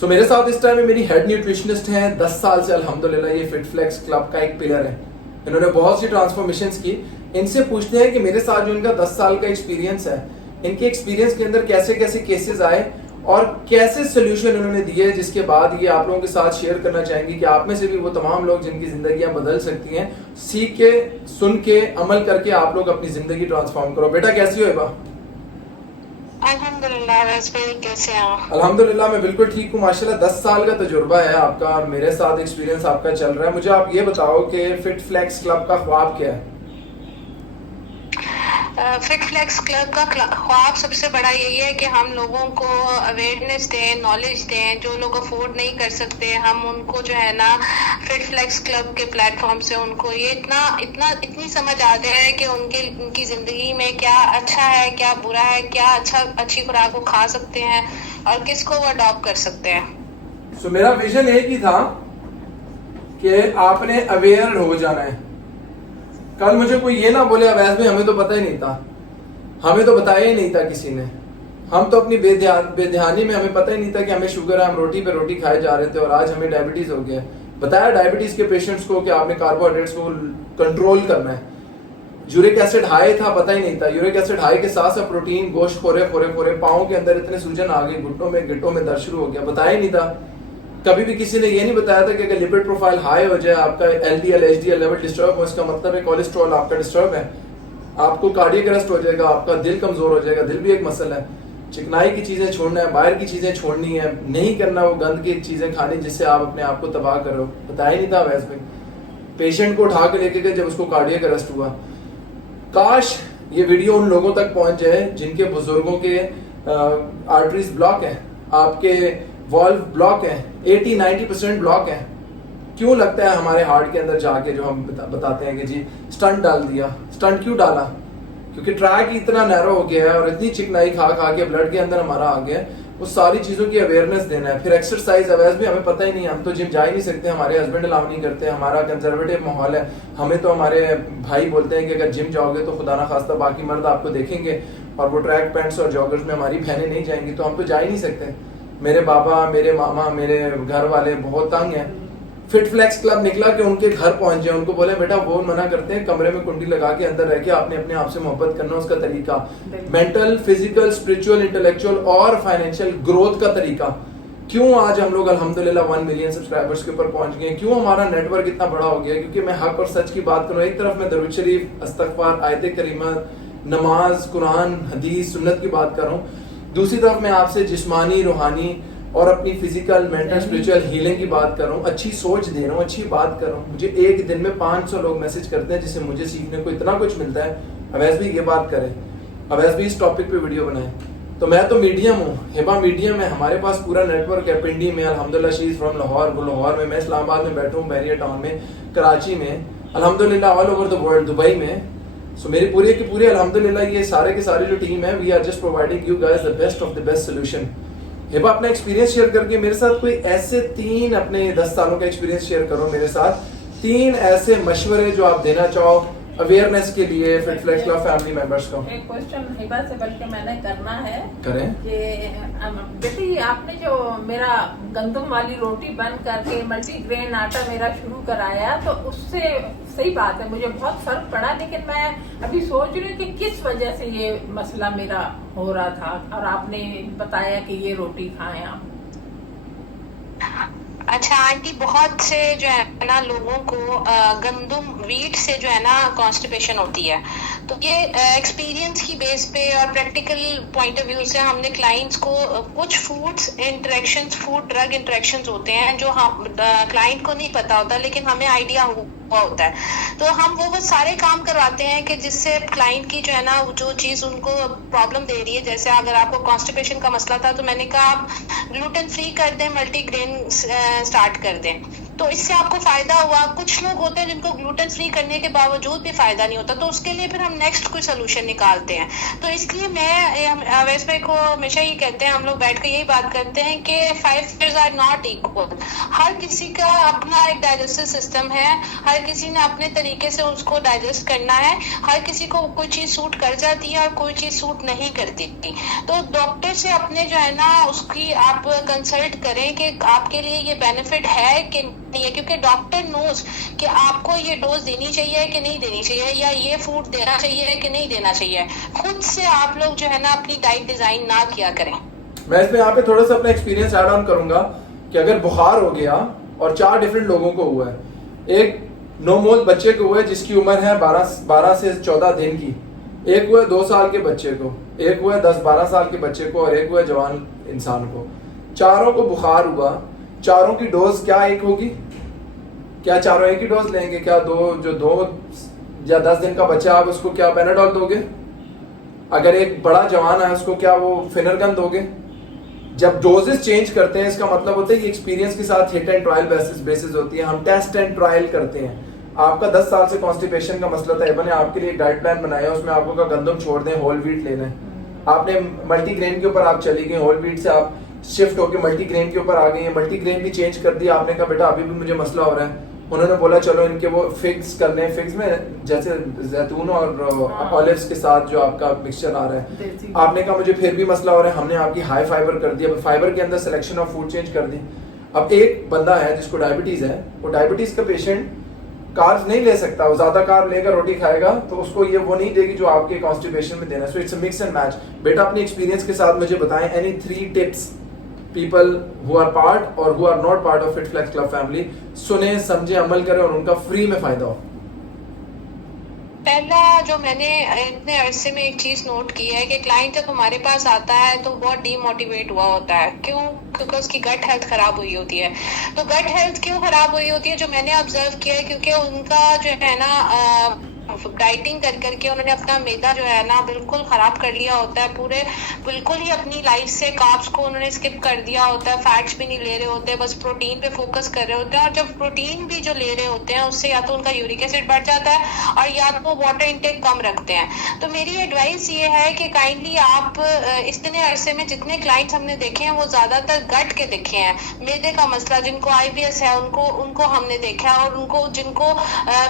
मेरे साथ इस टाइम में मेरी हेड न्यूट्रिशनिस्ट हैं, 10 साल से अल्हम्दुलिल्लाह ये फिट फ्लेक्स क्लब का एक पिलर है। इन्होंने बहुत सी ट्रांसफॉर्मेशंस की। इनसे पूछते हैं कि मेरे साथ जो इनका 10 साल का एक्सपीरियंस है, इनके एक्सपीरियंस के अंदर कैसे कैसे केसेस आए और कैसे सोल्यूशन उन्होंने दिए, जिसके बाद ये आप लोगों के साथ शेयर करना चाहेंगे कि आप में से भी वो तमाम लोग जिनकी जिंदगियां बदल सकती हैं, सीख के, सुन के, अमल करके आप लोग अपनी जिंदगी ट्रांसफॉर्म करो। बेटा कैसी हो एबा? अल्हम्दुलिल्लाह, कैसे हैं आप? अल्हम्दुलिल्लाह मैं बिल्कुल ठीक हूँ माशाल्लाह। 10 साल का तजुर्बा है आपका, मेरे साथ एक्सपीरियंस आपका चल रहा है। मुझे आप ये बताओ कि फिट फ्लेक्स क्लब का ख्वाब क्या है? फिट फ्लेक्स क्लब का ख्वाब सबसे बड़ा यही है कि हम लोगों को अवेयरनेस दें, नॉलेज दें। जो लोग अफोर्ड नहीं कर सकते, हम उनको जो है ना फिट फ्लेक्स क्लब के प्लेटफॉर्म से उनको ये इतनी समझ आ जाए कि उनकी जिंदगी में क्या अच्छा है, क्या बुरा है, क्या अच्छी खुराक वो खा सकते हैं और किसको वो अडॉप्ट कर सकते हैं। मेरा विजन एक ही था कि आपने अवेयर हो जाना है। कल मुझे कोई ये ना बोले अवैस भाई हमें तो पता ही नहीं था, हमें तो बताया ही नहीं था किसी ने। हम तो अपनी बेध्यानी में हमें पता ही नहीं था कि हमें शुगर है, हम रोटी पे रोटी खाए जा रहे थे और आज हमें डायबिटीज हो गया। बताया डायबिटीज के पेशेंट्स को कि आपने कार्बोहाइड्रेट्स को कंट्रोल करना है। यूरिक एसिड हाई था, पता ही नहीं था। यूरिक एसिड हाई के साथ साथ प्रोटीन, गोश्त खोरे पाँव के अंदर इतने सूजन आ गई, गिट्टों में दर्द शुरू हो गया, बताया ही नहीं था। कभी भी किसी ने ये नहीं बताया था कि अगर लिपिड प्रोफाइल हाई हो जाए, आपका एलडीएल एचडीएल लेवल डिस्टर्ब हो, इसका मतलब है कोलेस्ट्रॉल आपका डिस्टर्ब है, आपको कार्डियक अरेस्ट हो जाएगा, आपका दिल कमजोर हो जाएगा। दिल भी एक मसल है। चिकनाई की चीजें छोड़ना है, बाहर की चीजें छोड़नी है, नहीं करना वो गंद की चीजें खानी जिससे आप अपने आप को तबाह करो। बताया नहीं था वैसे में। पेशेंट को उठा के लेके गए जब उसको कार्डियक अरेस्ट हुआ। काश ये वीडियो उन लोगों तक पहुंच जाए जिनके बुजुर्गों के आर्टरीज ब्लॉक है, आपके वॉल्व ब्लॉक है, 80-90% ब्लॉक है। क्यों लगता है हमारे हार्ट के अंदर जाके जो हम बताते हैं कि जी स्टंट डाल दिया। स्टंट क्यों डाला? क्योंकि ट्रैक इतना नैरो हो गया है और इतनी चिकनाई खा के ब्लड के अंदर हमारा आ गया है। वो सारी चीजों की अवेयरनेस देना है। फिर एक्सरसाइज अवेयर्स भी हमें पता ही नहीं है। हम तो जिम जा ही नहीं सकते, हमारे हस्बैंड अलाउ नहीं करते, हमारा कंजर्वेटिव माहौल है। हमें तो हमारे भाई बोलते हैं कि अगर जिम जाओगे तो खुदा ना खास्ता बाकी मर्द आपको देखेंगे और वो ट्रैक पैंट्स और जॉगर्स में हमारी बहनें नहीं जाएंगी, तो हम तो जा ही नहीं सकते। मेरे बाबा, मेरे मामा, मेरे घर वाले बहुत तंग हैं। फिट फ्लेक्स क्लब निकला कि उनके घर पहुंच जाए, उनको बोले बेटा वो मना करते हैं कमरे में कुंडी लगा के अंदर रह के आपने अपने आप से मोहब्बत करना, उसका तरीका मेंटल, फिजिकल, स्पिरिचुअल, इंटेलेक्चुअल और फाइनेंशियल ग्रोथ का तरीका। क्यों आज हम लोग अल्हम्दुलिल्लाह 1 मिलियन सब्सक्राइबर्स के ऊपर पहुंच गए? क्यों हमारा नेटवर्क इतना बड़ा हो गया? क्योंकि मैं हक और सच की बात करूं। एक तरफ मैं दरूद शरीफ, इस्तग़फ़ार, आयत करीमा, नमाज, कुरान, हदीस, सुन्नत की बात कर रहा हूं। दूसरी तरफ मैं आपसे जिस्मानी, रूहानी और अपनी फिजिकल, मेंटल, स्पिरिचुअल हीलिंग की बात कर रहा हूँ। अच्छी सोच दे रहा हूँ, अच्छी बात कर रहा हूँ। मुझे एक दिन में 500 लोग मैसेज करते हैं जिससे मुझे सीखने को इतना कुछ मिलता है। अवैस भी ये बात करें, अवैस भी इस टॉपिक पे वीडियो बनाए। तो मैं तो मीडियम हूँ, हिबा मीडियम है। हमारे पास पूरा नेटवर्क है। पिंडी में अल्हम्दुलिल्लाह, शी इज फ्रॉम लाहौर, वो लाहौर में, मैं इस्लामाबाद में बैठा हूँ, बैरियर टाउन में, कराची में, अल्हम्दुलिल्लाह all over the world, Dubai में। सो मेरी पूरी की पूरी अल्हम्दुलिल्लाह ये सारे के सारे जो टीम है, we are just providing you guys the best of the best solution. Hiba अपना एक्सपीरियंस शेयर करके मेरे साथ कोई ऐसे 3 अपने 10 सालों का एक्सपीरियंस शेयर करो मेरे साथ। 3 ऐसे मशवरे जो आप देना चाहो अवेयरनेस के लिए fit flex club family members को। एक क्वेश्चन हिबा से बल्कि मैंने करना है। करें कि बेटी आपने जो मेरा गंदम वाली रोटी बंद करके मल्टीग्रेन आटा मेरा शुरू कराया, तो उससे सही बात है मुझे बहुत फर्क पड़ा। लेकिन मैं अभी सोच रही हूँ कि किस वजह से ये मसला मेरा हो रहा था, और आपने बताया कि ये रोटी खाएं आप। अच्छा आंटी, बहुत से जो है ना लोगों को गंदम वीट से जो है ना कॉन्स्टिपेशन होती है। तो ये एक्सपीरियंस की बेस पे और प्रैक्टिकल पॉइंट ऑफ व्यू से हमने क्लाइंट्स को कुछ फूड ड्रग इंटरेक्शंस होते हैं जो हम क्लाइंट को नहीं पता होता, लेकिन हमें आइडिया हुआ होता है। तो हम वो सारे काम करवाते हैं कि जिससे क्लाइंट की जो है ना जो चीज़ उनको प्रॉब्लम दे रही है, जैसे अगर आपको कॉन्स्टिपेशन का मसला था तो मैंने कहा आप ग्लूटेन फ्री कर दें, मल्टीग्रेन स्टार्ट कर दें। तो इससे आपको फायदा हुआ। कुछ लोग होते हैं जिनको ग्लूटेन फ्री करने के बावजूद भी फायदा नहीं होता, तो उसके लिए फिर हम नेक्स्ट कोई सोल्यूशन निकालते हैं। तो इसलिए मैं अवैस भाई को हमेशा ये कहते हैं, हम लोग बैठ कर यही बात करते हैं कि 5 years आर नॉट इक्वल। हर किसी का अपना एक डाइजेस्टिव सिस्टम है, हर किसी ने अपने तरीके से उसको डाइजेस्ट करना है। हर किसी को कोई चीज सूट कर जाती है और कोई चीज सूट नहीं करती। तो डॉक्टर से अपने जो है ना उसकी आप कंसल्ट करें कि आपके लिए ये बेनिफिट है कि नहीं है, क्योंकि डॉक्टर नोज कि आपको ये डोज देनी चाहिए कि नहीं देनी चाहिए, या ये फूड देना चाहिए कि नहीं देना चाहिए। खुद से आप लोग जो है ना अपनी डाइट डिजाइन ना किया करें। मैं इसमें यहाँ पे थोड़ा सा अपना एक्सपीरियंस ऐड ऑन करूंगा कि अगर बुखार हो गया और 4 डिफरेंट लोगों को हुआ है, एक नोमोल बच्चे को हुआ है जिसकी उम्र है 12 से 14 दिन की, एक हुआ है 2 साल के बच्चे को, एक हुआ है 10-12 साल के बच्चे को, और एक हुआ है जवान इंसान को। चारों को बुखार हुआ, चारों की डोज क्या एक होगी? क्या चारों एक ही डोज लेंगे? क्या जो 2 या 10 दिन का बच्चा आप उसको क्या पेनाडोल दोगे? अगर एक बड़ा जवान है उसको क्या वो फिनरगन दोगे? जब डोजेस चेंज करते हैं इसका मतलब होता है कि एक्सपीरियंस के साथ हिट एंड ट्रायल बेसिस होती है। हम टेस्ट एंड ट्रायल करते हैं। आपका 10 साल से कॉन्स्टिपेशन का मसला था, एबन ने आपके लिए एक डाइट प्लान बनाया, उसमें आपको का गंदम छोड़ दें, होल व्हीट लेना है। आपने मल्टीग्रेन के ऊपर आप चली गई, होल व्हीट से आप शिफ्ट होकर मल्टीग्रेन के ऊपर आ गई है, मल्टीग्रेन भी चेंज कर दिया। आपने कहा बेटा अभी भी मुझे मसला हो रहा है, उन्होंने बोला चलो इनके वो फिग्स कर लें। फिग्स में जैसे जैतून और ऑलिव्स के साथ जो आपका मिक्सचर आ रहा है, आपने कहा मुझे फिर भी मसला हो रहा है, हमने आपकी हाई फाइबर कर दिया, फाइबर के अंदर सिलेक्शन ऑफ फूड चेंज कर दी। अब एक बंदा है जिसको डायबिटीज है, वो डायबिटीज का पेशेंट कार्ब्स नहीं ले सकता, वो ज्यादा कार्ब लेकर रोटी खाएगा तो उसको ये वो नहीं देगी जो आपके कॉन्स्टिपेशन में देना है। So it's a mix and match. बेटा अपनी एक्सपीरियंस के साथ मुझे बताएं any 3 tips people who are part or who are not part of FitFlex Club family सुने, समझे, अमल करें और उनका फ्री में फायदा हो। पहला जो मैंने इतने अरसे में एक चीज नोट की है कि क्लाइंट जब हमारे पास आता है तो बहुत डीमोटिवेट हुआ होता है। क्यों? क्योंकि उसकी गट हेल्थ खराब हुई होती है। तो गट हेल्थ क्यों खराब हुई होती है, जो मैंने ऑब्जर्व किया है, क्योंकि उनका जो है ना डाइटिंग कर करके उन्होंने अपना मैदा जो है ना बिल्कुल खराब कर लिया होता है। पूरे बिल्कुल ही अपनी लाइफ से कार्ब्स को उन्होंने स्किप कर दिया होता है, फैट्स भी नहीं ले रहे होते, बस प्रोटीन पे फोकस कर रहे होते हैं। और जब प्रोटीन भी जो ले रहे होते हैं उससे या तो उनका यूरिक एसिड बढ़ जाता है और या तो वाटर इनटेक कम रखते हैं। तो मेरी एडवाइस ये है कि काइंडली आप इतने अरसे में जितने क्लाइंट्स हमने देखे हैं वो ज्यादातर गट के देखे हैं। मैदे का मसला, जिनको IBS है उनको हमने देखा है, और उनको जिनको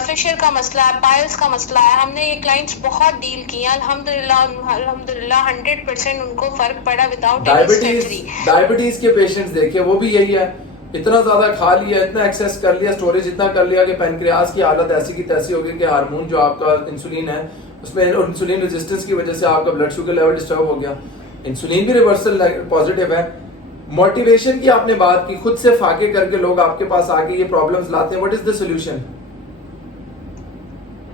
फिशर का मसला है, पाइल्स का मसला है, हमने ये क्लाइंट्स बहुत डील किया। अल्हम्दुलिल्लाह 100% उनको फर्क पड़ा विदाउट एनी सर्जरी। डायबिटीज के पेशेंट्स देखे वो भी यही है, इतना ज्यादा खा लिया, इतना एक्सेस कर लिया, स्टोरेज इतना कर लिया कि पैनक्रियाज की हालत ऐसी की तैसी हो गई कि हार्मोन जो आपका इंसुलिन है उसमें इंसुलिन रेजिस्टेंस की वजह से आपका ब्लड शुगर लेवल डिस्टर्ब हो गया। इंसुलिन भी रिवर्सल पॉजिटिव है। मोटिवेशन की आपने बात की, खुद से फाके करके लोग आपके पास आके ये प्रॉब्लम्स लाते हैं, व्हाट इज द सोल्यूशन?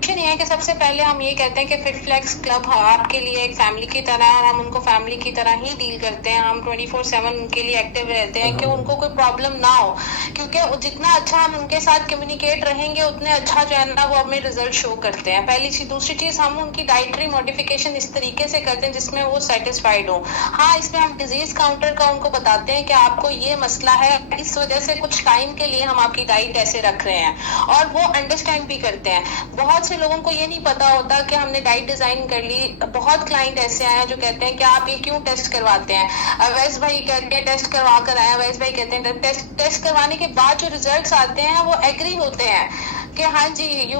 नहीं है कि सबसे पहले हम ये कहते हैं कि फिटफ्लेक्स क्लब आपके लिए एक फैमिली की तरह है, हम उनको फैमिली की तरह ही डील करते हैं। हम 24/7 उनके लिए एक्टिव रहते हैं कि उनको कोई प्रॉब्लम ना हो, क्योंकि जितना अच्छा हम उनके साथ कम्युनिकेट रहेंगे उतने अच्छा जो है ना वो हमें रिजल्ट शो करते हैं। पहली चीज। दूसरी चीज, हम उनकी डाइटरी मॉडिफिकेशन इस तरीके से करते हैं जिसमें वो सेटिस्फाइड हो। हाँ, इसमें हम डिजीज काउंटर का उनको बताते हैं कि आपको ये मसला है, इस वजह से कुछ टाइम के लिए हम आपकी डाइट ऐसे रख रहे हैं, और वो अंडरस्टैंड भी करते हैं। बहुत से लोगों को ये नहीं पता होता कि हमने डाइट डिजाइन कर ली। बहुत क्लाइंट ऐसे आए हैं जो कहते हैं कि आप ये क्यों टेस्ट करवाते हैं। अवैस भाई कहते हैं टेस्ट करवा कर आए, अवैस भाई कहते हैं टेस्ट करवाने के बाद जो रिजल्ट्स आते हैं वो एग्री होते हैं कि हाँ जी यू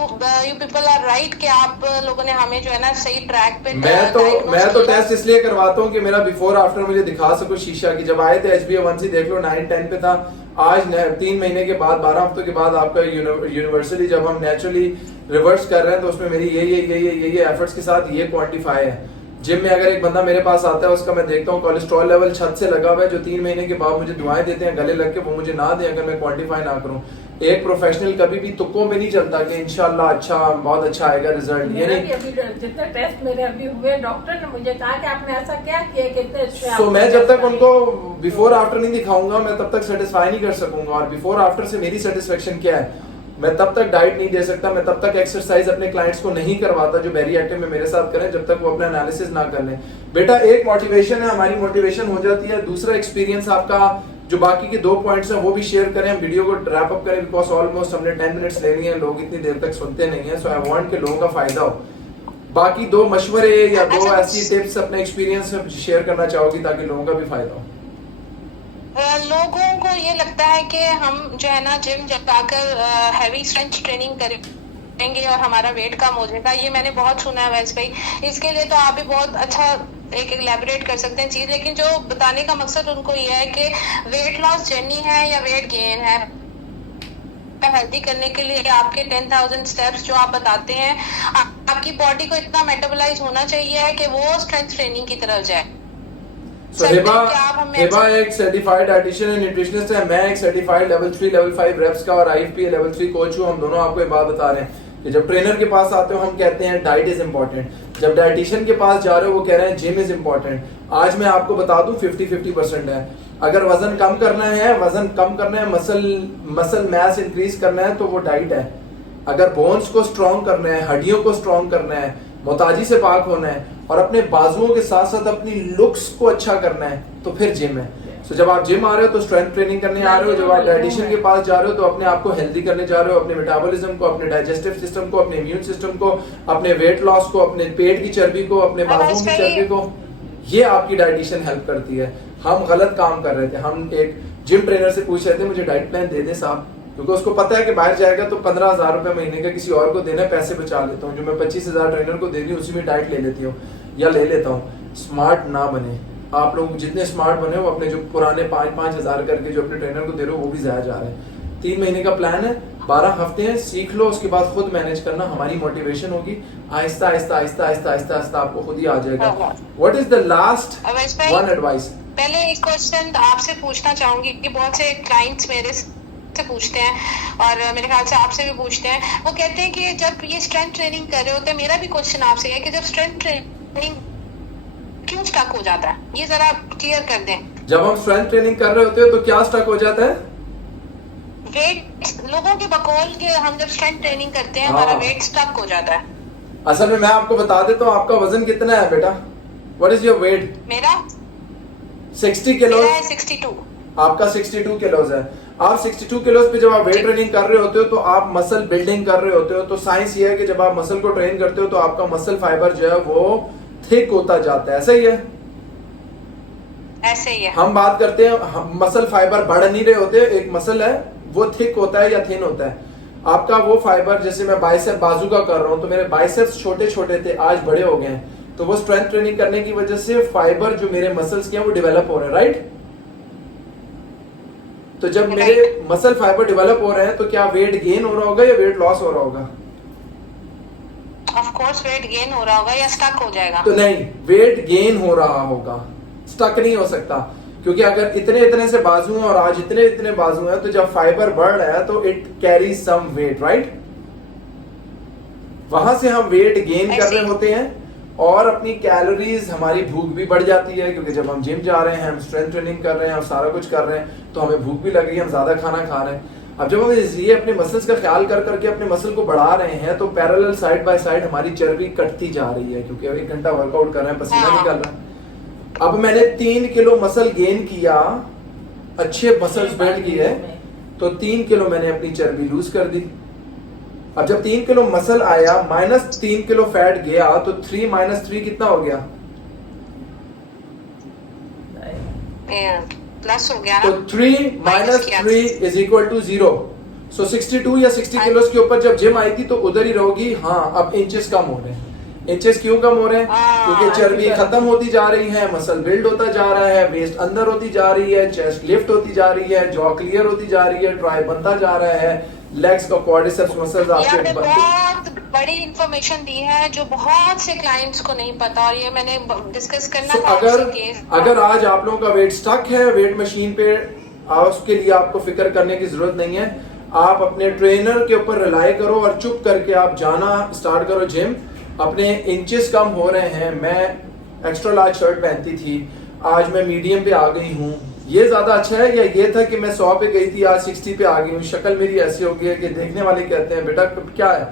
पीपल आर राइट कि आप लोगों ने हमें जो है ना सही ट्रैक पे। मैं तो टेस्ट इसलिए करवाता हूँ कि मेरा बिफोर आफ्टर मुझे दिखा सको शीशा की। जब आए थे HbA1c देख लो 9-10 पे था, आज 3 महीने के बाद 12 हफ्तों के बाद आपका यूनिवर्सली जब हम नेचुरली रिवर्स कर रहे हैं तो उसमें मेरी ये एफर्ट्स के साथ ये क्वांटिफाई है। जिम में अगर एक बंदा मेरे पास आता है उसका मैं देखता हूँ कोलेस्ट्रॉल लेवल छत से लगा हुआ है, जो 3 महीने के बाद मुझे दुआएं देते हैं गले लग के, वो मुझे ना दे अगर मैं क्वांटिफाई ना करूँ। एक प्रोफेशनल कभी भी तुक्कों में नहीं चलता कि इंशाल्लाह अच्छा बहुत अच्छा आएगा रिजल्ट। ये नहीं, जितने टेस्ट मेरे अभी हुए डॉक्टर ने मुझे कहा कि आपने ऐसा क्या किया कितने अच्छे। तो मैं जब तक उनको बिफोर आफ्टर नहीं दिखाऊंगा मैं तब तक सेटिस्फाई नहीं कर सकूंगा। और बिफोर आफ्टर से मेरी सेटिस्फेक्शन क्या है, मैं तब तक डाइट नहीं दे सकता, मैं तब तक एक्सरसाइज अपने क्लाइंट्स को नहीं करवाता जो वेरी एक्टिव में मेरे साथ करें, जब तक वो अपना एनालिसिस ना कर लें। बेटा एक मोटिवेशन है, हमारी मोटिवेशन हो जाती है। दूसरा एक्सपीरियंस आपका जो बाकी के 2 पॉइंट्स हैं वो भी शेयर करें, हम वीडियो को रैप अप करें, बिकॉज ऑलमोस्ट हमने 10 मिनट्स ले लिए हैं, लोग इतनी देर तक सुनते नहीं है, सो आई वांट कि लोगों का फायदा हो। बाकी 2 मशवरे या 2 ऐसी टिप्स अपने एक्सपीरियंस में शेयर करना चाहोगी ताकि लोगों का भी फायदा हो? लोगों को ये लगता है कि हम जो है ना जिम जाकर हैवी स्ट्रेंथ ट्रेनिंग करेंगे और हमारा वेट कम हो जाएगा। ये मैंने बहुत सुना है वैसे भाई, इसके लिए तो आप भी बहुत अच्छा एक एलैबोरेट कर सकते हैं चीज, लेकिन जो बताने का मकसद उनको ये है कि वेट लॉस जर्नी है या वेट गेन है, हेल्दी करने के लिए आपके 10,000 स्टेप्स जो आप बताते हैं, आपकी बॉडी को इतना मेटाबोलाइज होना चाहिए कि वो स्ट्रेंथ ट्रेनिंग की तरफ जाए। So, हिबा एक सर्टिफाइड डाइटिशियन एंड न्यूट्रिशनिस्ट है, मैं एक सर्टिफाइड लेवल 3 लेवल 5 रेप्स का और IFPA लेवल 3 कोच हूँ। हम दोनों आपको एक बात बता रहे हैं कि जब ट्रेनर के पास आते हो हम कहते हैं डाइट इज इंपॉर्टेंट, जब डाइटिशियन के पास जा रहे हो वो कह रहे हैं जिम इज इंपॉर्टेंट। आज मैं आपको बता दूं 50-50% है। अगर वजन कम करना है, मसल मैस इंक्रीज करना है तो वो डाइट है। अगर बोन्स को स्ट्रॉन्ग करना है, हड्डियों को स्ट्रॉन्ग करना है, मोताजी से पाक होना है और अपने बाजुओं के साथ साथ अपनी लुक्स को अच्छा करना है तो फिर जिम है। So, जब आप जिम आ रहे हो तो स्ट्रेंथ ट्रेनिंग करने आ रहे हो, जब आप डाइटिशियन के पास जा रहे हो तो अपने आप को हेल्दी करने जा रहे हो, अपने मेटाबॉलिज्म को, अपने डाइजेस्टिव सिस्टम को, अपने इम्यून सिस्टम को, अपने वेट लॉस को, अपने पेट की चर्बी को, अपने बाजुओं की चर्बी को, ये आपकी डाइटिशियन हेल्प करती है। हम गलत काम कर रहे थे, हम एक जिम ट्रेनर से पूछ रहे थे मुझे डाइट प्लान दे दे साहब, क्योंकि उसको पता है कि बाहर जाएगा तो 15,000 रुपए महीने का किसी और को देना, पैसे बचा लेता हूँ, जो मैं 25,000 ट्रेनर को दे दी उसी में डाइट ले लेती हूँ या ले लेता हूँ। स्मार्ट ना बने आप लोग, जितने स्मार्ट बने हो अपने जो पुराने 5-5 हजार करके जो अपने ट्रेनर को दे रहे हो वो भी जाया जा रहे हैं। 3 महीने का प्लान है, 12 हफ्ते हैं, सीख लो, उसके बाद खुद मैनेज करना, हमारी मोटिवेशन होगी, आहिस्ता आहिस्ता आहिस्ता आहिस्ता आहिस्ता आहिस्ता आपको खुद ही आ जाएगा। What is the last one advice? पहले एक क्वेश्चन आपसे पूछना चाहूंगी कि बहुत से क्लाइंट्स मेरे से पूछते हैं और मेरे ख्याल से आपसे भी पूछते हैं, वो कहते हैं कि जब ये स्ट्रेंथ ट्रेनिंग कर रहे होते हैं, मेरा भी क्वेश्चन आपसे है कि जब स्ट्रेंथ ट्रेनिंग क्यों स्टक हो जाता है, ये जरा क्लियर कर दें। जब हम स्ट्रेंथ ट्रेनिंग कर रहे होते हैं तो क्या स्टक हो जाता है? वेट, लोगों के बकौल के हम जब स्ट्रेंथ ट्रेनिंग करते हैं हमारा वेट स्टक हो जाता है। असल में मैं आपको बता देता हूँ आपका वजन कितना है बेटा, व्हाट इज योर वेट? मेरा 60 किलो, 62। आपका 62 किलोज है। आप 62 किलोज पे जब आप वेट ट्रेनिंग कर रहे होते हो तो आप मसल बिल्डिंग कर रहे होते हो। तो साइंस ये है कि जब आप मसल को ट्रेन करते हो तो आपका मसल फाइबर जो है वो थिक होता जाता है। ऐसा ही है, ऐसे ही है। हम बात करते हैं, हम मसल फाइबर बढ़ नहीं रहे होते, एक मसल है वो थिक होता है या थिन होता है। आपका वो फाइबर, जैसे मैं बाइसेप बाजू का कर रहा हूं तो मेरे बाइसेप्स छोटे छोटे थे, आज बड़े हो गए हैं, तो वो स्ट्रेंथ ट्रेनिंग करने की वजह से फाइबर जो मेरे मसल्स के हैं वो डेवलप हो रहे हैं, राइट? तो जब मेरे मसल फाइबर डेवलप हो रहे हैं तो क्या वेट गेन हो रहा होगा या वेट लॉस हो रहा होगा? ऑफ कोर्स वेट गेन हो रहा होगा या स्टक हो जाएगा? तो नहीं, वेट गेन हो रहा होगा, स्टक नहीं हो सकता, क्योंकि अगर इतने इतने से बाजू हैं और आज इतने इतने बाजू हैं तो जब फाइबर बढ़ रहा है तो it carry some weight, right? वहां से हम वेट गेन कर रहे होते हैं और अपनी कैलोरीज, हमारी भूख भी बढ़ जाती है, क्योंकि जब हम जिम जा रहे हैं, हम स्ट्रेंथ ट्रेनिंग कर रहे हैं और सारा कुछ कर रहे हैं तो हमें भूख भी लग रही है, हम ज्यादा खाना खा रहे हैं। अब जब हम ये अपने मसल्स का ख्याल कर करके अपने मसल को बढ़ा रहे हैं तो पैरेलल साइड बाय साइड हमारी चर्बी कटती जा रही है, क्योंकि 1 घंटा वर्कआउट कर रहे हैं, पसीना निकल रहा है। अब मैंने 3 किलो मसल गेन किया, अच्छे मसल्स बिल्ड किए, तो 3 किलो मैंने अपनी चर्बी लूज कर दी। अब जब 3 किलो मसल आया, -3 किलो फैट गया, तो 3 - 3 कितना हो गया? प्लस हो गया तो ना? 3 - 3 इज इक्वल टू 0। सो 62 या 60 किलो के ऊपर जब जिम आई थी तो उधर ही रहोगी। हाँ, अब इंचेस कम हो रहे हैं। इंचेस क्यों कम हो रहे हैं? क्योंकि चर्बी खत्म होती जा रही है, मसल बिल्ड होता जा रहा है, वेस्ट अंदर होती जा रही है, चेस्ट लिफ्ट होती जा रही है, जॉ क्लियर होती जा रही है, ट्राई बनता जा रहा है, लेग्स का क्वाड्रिसेप्स मसल्स आपके बहुत बड़ी इंफॉर्मेशन दी है जो बहुत से क्लाइंट्स को नहीं पता, और ये मैंने डिस्कस करना था। अगर आज आप लोगों का वेट स्टक है वेट मशीन पे, उसके लिए आपको फिक्र करने की जरूरत नहीं है। आप अपने ट्रेनर के ऊपर रिलाई करो और चुप करके आप जाना स्टार्ट करो जिम। अपने इंचेस कम हो रहे हैं। मैं एक्स्ट्रा लार्ज शर्ट पहनती थी, आज मैं मीडियम पे आ गई हूँ। ये ज्यादा अच्छा है या ये था कि मैं 100 पे गई थी, आज 60 पे आ गई हूँ? शक्ल मेरी ऐसी हो गई है कि देखने वाले कहते हैं बेटा क्या है,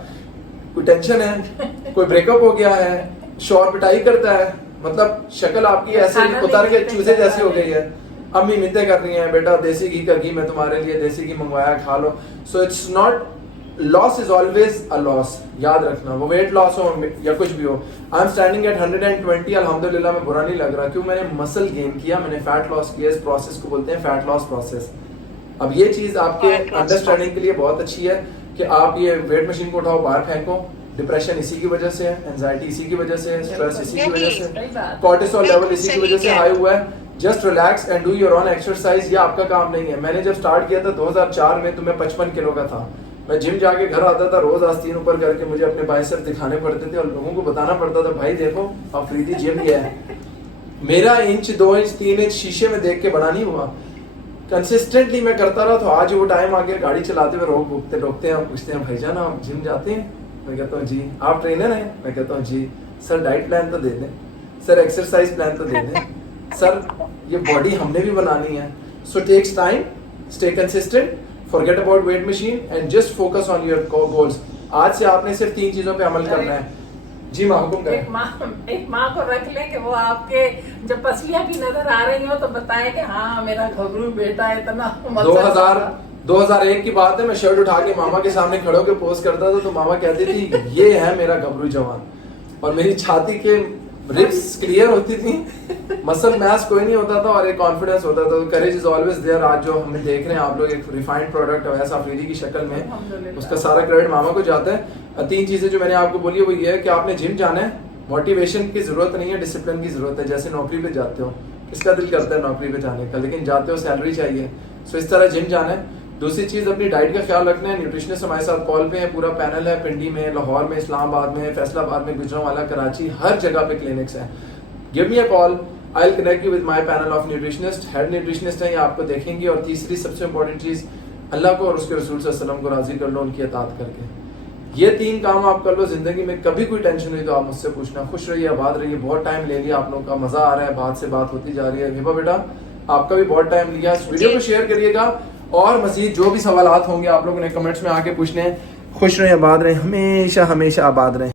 कोई टेंशन है, कोई ब्रेकअप हो गया है, शौहर पिटाई करता है, मतलब शक्ल आपकी ऐसे उतर के चूजे जैसी हो गई है। अम्मी मिन्नतें कर रही हैं, बेटा देसी घी का घी मैं तुम्हारे लिए देसी घी मंगवाया, खा लो। So it's not, loss is always a loss, याद रखना, वो वेट लॉस हो या कुछ भी हो। आई एम स्टैंडिंग एट 120, अल्हम्दुलिल्लाह में बुरा नहीं लग रहा, क्यों? मैंने मसल गेन किया, मैंने फैट लॉस किया। इस प्रोसेस को बोलते हैं फैट लॉस प्रोसेस। अब ये चीज आपके अंडरस्टैंडिंग के लिए बहुत अच्छी है कि आप ये वेट मशीन को उठाओ, बाहर फेंको। डिप्रेशन इसी की वजह से है, एंजाइटी इसी की वजह से है, स्ट्रेस इसी की वजह से, कॉर्टिसोल लेवल इसी की वजह से हाई हुआ है। Just relax and do your own exercise. ये आपका काम नहीं है। मैंने जब स्टार्ट किया था 2004 में तो मैं 55 किलो का था। मैं जिम जाके घर आता था, रोज आस्तीन ऊपर करके मुझे अपने बाइसेप्स दिखाने पड़ते थे और लोगों को बताना पड़ता था, भाई देखो अफरीदी जिम गया है। मेरा इंच 2 इंच 3 इंच शीशे में देख के बड़ा नहीं हुआ, कंसिस्टेंटली मैं करता रहा। तो आज वो टाइम आ गया, गाड़ी चलाते हुए रोक टोकते हैं, पूछते हैं भाईजान आप जिम जाते हैं? मैं कहता हूँ जी। आप ट्रेनर हैं? मैं कहता हूँ जी। सर डाइट प्लान तो दे दें, सर एक्सरसाइज प्लान तो दे दें, सर ये बॉडी हमने भी बनानी है। So takes time, stay consistent, forget about weight machine and just focus on your goals. आज से आपने सिर्फ 3 चीजों पे अमल करना है। जी माँ हुकुम करें। एक माँ को रख ले कि वो आपके जब पसलियां भी नजर आ रही हो तो बताए कि हाँ मेरा घबरू बेटा इतना 2001 की बात है, मैं शर्ट उठा के मामा के सामने खड़े होकर पोस्ट करता था तो मामा कहती थी ये है मेरा घबरू जवान, और मेरी छाती के रिब्स क्लियर होती थी, मसल मैस कोई नहीं होता था और एक कॉन्फिडेंस होता था। Courage is always there. आज जो हमें देख रहे हैं आप लोग एक रिफाइंड प्रोडक्ट वैसा अफरीदी की शक्ल में, उसका सारा क्रेडिट मामा को जाता है। 3 चीजें जो मैंने आपको बोली वो ये है कि आपने जिम जाना है, मोटिवेशन की जरूरत नहीं है, डिसिप्लिन की जरूरत है। जैसे नौकरी पे जाते हो, किसका दिल करता है नौकरी पे जाने का, लेकिन जाते हो सैलरी चाहिए। सो इस तरह जिम जाना है। दूसरी चीज अपनी डाइट का ख्याल रखना है। न्यूट्रिशनिस्ट हमारे साथ कॉल पे है, पूरा पैनल है, पिंडी में, लाहौर में, इस्लामाबाद में, फैसलाबाद में, गुजरांवाला, कराची, हर जगह पे क्लिनिक्स हैं। Give me a call, I will connect you with my panel of nutritionist. Head nutritionist है, ये आपको देखेंगे। और तीसरी सबसे इंपॉर्टेंट चीज, अल्लाह को और उसके रसूल सल्लल्लाहु अलैहि वसल्लम को राजी कर लो, उनकी अताअत करके। ये 3 काम आप कर लो, जिंदगी में कभी कोई टेंशन हुई तो आप मुझसे पूछना। खुश रहिए, आबाद रहिए। बहुत टाइम ले लिया आप लोगों का, मजा आ रहा है, बात से बात होती जा रही है। हिबा बेटा आपका भी बहुत टाइम लिया। इस वीडियो को शेयर करिएगा और मजीद जो भी सवालात होंगे आप लोगों ने कमेंट्स में आके पूछने हैं। खुश रहें, आबाद रहें, हमेशा हमेशा आबाद रहें।